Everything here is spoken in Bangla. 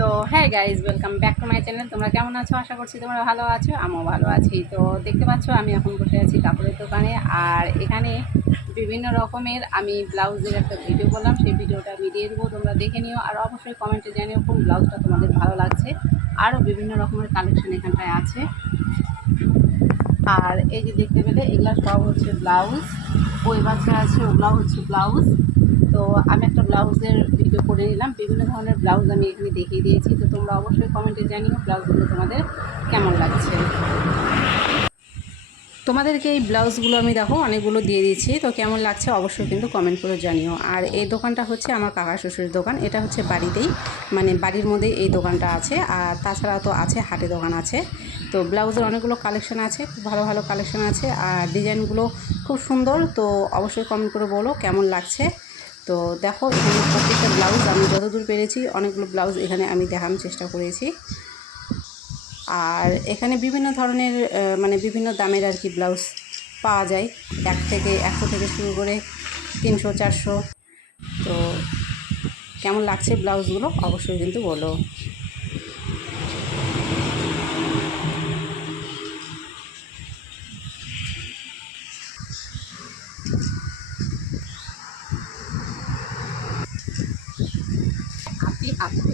তো হ্যাঁ guys, welcome back to my channel. তোমরা কেমন আছো? আশা করছি তোমরা ভালো আছো, আমিও ভালো আছি। তো দেখতে পাচ্ছ আমি এখন বসে আছি কাপড়ের দোকানে, আর এখানে বিভিন্ন রকমের আমি ব্লাউজের একটা ভিডিও করলাম, সেই ভিডিওটা আমি দিয়ে দেবো, তোমরা দেখে নিও। আর অবশ্যই কমেন্টে জানিও কোন ব্লাউজটা তোমাদের ভালো লাগছে। আরও বিভিন্ন রকমের কালেকশন এখানটায় আছে। আর এই যে দেখতে পেলে এগুলো সব হচ্ছে ব্লাউজ, ওই বাচ্চা আছে ওগুলো হচ্ছে ব্লাউজ। তো আমি একটা ব্লাউজের ভিডিও করে নিলাম, বিভিন্ন ধরনের ব্লাউজ আমি এখানে দেখিয়ে দিয়েছি। তো তোমরা অবশ্যই কমেন্টে জানিও ব্লাউজগুলো তোমাদের কেমন লাগছে। তোমাদেরকে এই ব্লাউজগুলো আমি দেখো অনেকগুলো দিয়ে দিয়েছি, তো কেমন লাগছে অবশ্যই কিন্তু কমেন্ট করে জানিও। আর এই দোকানটা হচ্ছে আমার কাকা শ্বশুরের দোকান, এটা হচ্ছে বাড়িতেই, মানে বাড়ির মধ্যেই এই দোকানটা আছে। আর তাছাড়া তো আছে হাটে দোকান আছে। তো ব্লাউজের অনেকগুলো কালেকশন আছে, খুব ভালো ভালো কালেকশন আছে, আর ডিজাইনগুলো খুব সুন্দর। তো অবশ্যই কমেন্ট করে বলো কেমন লাগছে। তো দেখো এখানে প্রত্যেকটা ব্লাউজ আমি যতদূর পেরেছি অনেকগুলো ব্লাউজ এখানে আমি দেখানোর চেষ্টা করেছি। আর এখানে বিভিন্ন ধরনের মানে বিভিন্ন দামের আর কি ব্লাউজ পাওয়া যায়, 100 থেকে শুরু করে 300 400। তো কেমন লাগছে ব্লাউজগুলো অবশ্যই কিন্তু বলো। আপনি